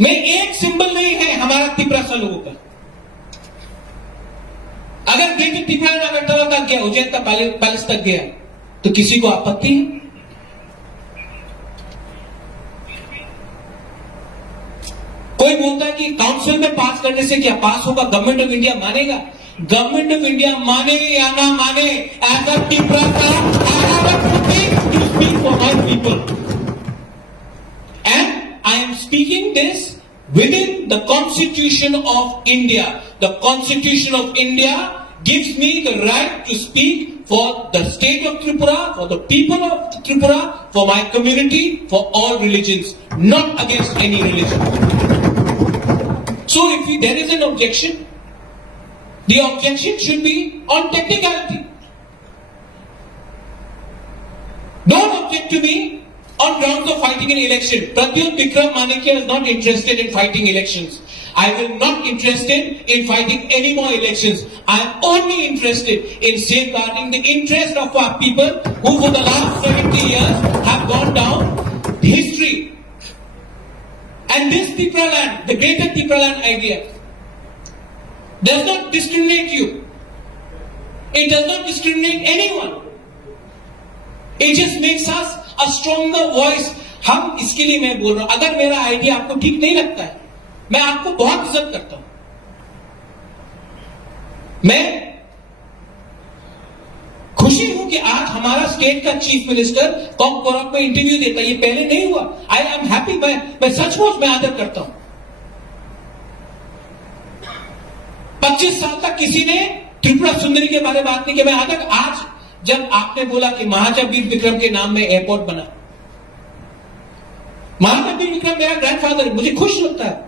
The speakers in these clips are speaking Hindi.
में एक सिंबल नहीं है हमारा तिपरासा लोगों का। अगर ग्रेटर त्रिपुरा अगरतला तक गया, उज्जैन तक, पैलेस तक गया, तो किसी को आपत्ति है? कोई बोलता है कि काउंसिल में पास करने से क्या पास होगा? गवर्नमेंट ऑफ इंडिया मानेगा? गवर्नमेंट ऑफ इंडिया माने या ना माने, as a Tripura I have a thing to speak for my people, and I am speaking this within the Constitution of India. The Constitution of India gives me the right to speak for the state of Tripura, for the people of Tripura, for my community, for all religions, not against any religion. So if there is an objection, the objection should be on technicality. Don't object to me on grounds of fighting an election. Pradyut Vikram Manikya is not interested in fighting elections. I will not interested in fighting any more elections. I am only interested in safeguarding the interest of our people who for the last 70 years have gone down history. And this Tripura land, the greater Tripura land idea, does not discriminate you. It does not discriminate anyone. It just makes us a stronger voice. हम इसके लिए मैं बोल रहा हूं, अगर मेरा आइडिया आपको ठीक नहीं लगता है, मैं आपको बहुत इज्जत करता हूं। मैं खुशी हूं कि आज हमारा स्टेट का चीफ मिनिस्टर कॉकबोरॉक में इंटरव्यू देता है। ये पहले नहीं हुआ। I am happy. मैं सचमुच में आदर करता हूं। 25 साल तक किसी ने त्रिपुरा सुंदरी के बारे में बात नहीं की। मैं आदर आज जब आपने बोला कि महाराजा वीर विक्रम के नाम में एयरपोर्ट बना, महाराजा वीर विक्रम मेरा ग्रैंडफादर है, मुझे खुश लगता है।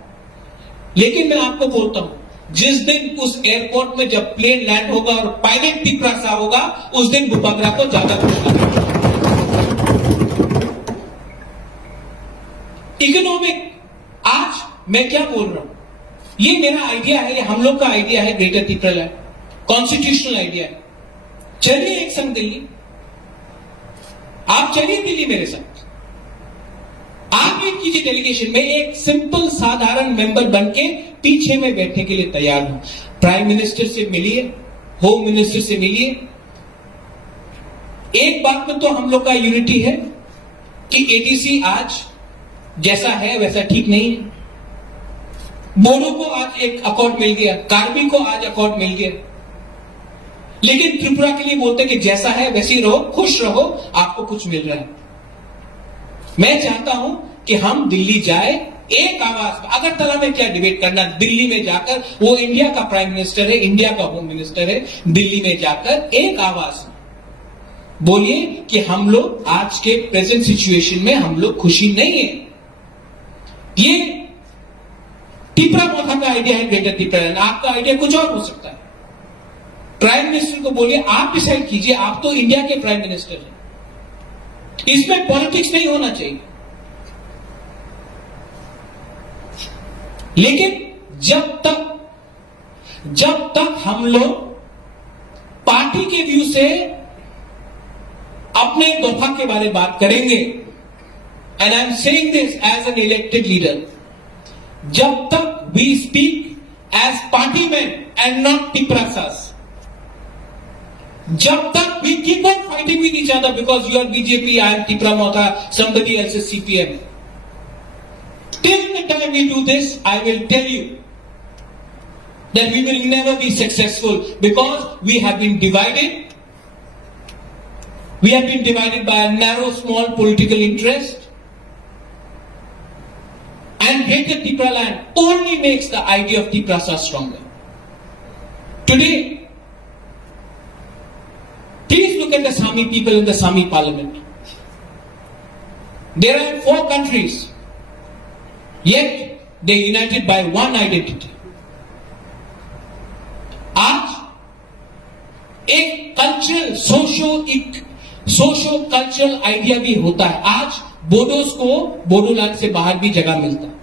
लेकिन मैं आपको बोलता हूं, जिस दिन उस एयरपोर्ट में जब प्लेन लैंड होगा और पायलट तिपरासा होगा, उस दिन बुबागरा को ज्यादा खुश लगेगा। इकोनॉमिक, आज मैं क्या बोल रहा हूं, ये मेरा आइडिया है, ये हम लोग का आइडिया है, greater Tripura land constitutional idea है। चलिए एक संग दिल्ली, आप चलिए दिल्ली मेरे साथ, आप लीड कीजिए डेलीगेशन में। एक सिंपल साधारण मेंबर बनके पीछे में बैठने के लिए तैयार हूं। प्राइम मिनिस्टर से मिलिए, होम मिनिस्टर से मिलिए। एक बात में तो हम लोग का यूनिटी है कि एटीसी आज जैसा है वैसा ठीक नहीं है। बोडो को आज एक अकॉर्ड मिल गया, कार्बी को आज अकॉर्ड मिल गया, लेकिन त्रिपुरा के लिए बोलते कि जैसा है वैसे ही रहो, खुश रहो, आपको कुछ मिल रहा है। मैं चाहता हूं कि हम दिल्ली जाए एक आवाज में। अगरतला में क्या डिबेट करना, दिल्ली में जाकर, वो इंडिया का प्राइम मिनिस्टर है, इंडिया का होम मिनिस्टर है, दिल्ली में जाकर एक आवाज में बोलिए कि हम लोग आज के प्रेजेंट सिचुएशन में हम लोग खुशी नहीं है। ये त्रिपुरा मोथा का आइडिया है, ग्रेटर त्रिपुरा। आपका आइडिया कुछ और हो सकता है। प्राइम मिनिस्टर को बोलिए आप डिसाइड कीजिए, आप तो इंडिया के प्राइम मिनिस्टर हैं, इसमें पॉलिटिक्स नहीं होना चाहिए। लेकिन जब तक हम लोग पार्टी के व्यू से अपने दफा के बारे में बात करेंगे, and I am saying this as an elected leader, जब तक we speak as party man and not Tiprasas, जब तक we keep on fighting with each other because you are BJP, I am Tripura Motha, somebody else is CPM. Till the time we do this, I will tell you that we will never be successful because we have been divided. We have been divided by a narrow, small political interest. And greater Tripura land only makes the idea of Tripurasa stronger. Today, please look at the Sami people in the Sami parliament. There are 4 countries, yet they are united by one identity. आज एक कल्चरल सोशो कल्चरल आइडिया भी होता है। आज बोडोस को बोडोलैंड से बाहर भी जगह मिलता है।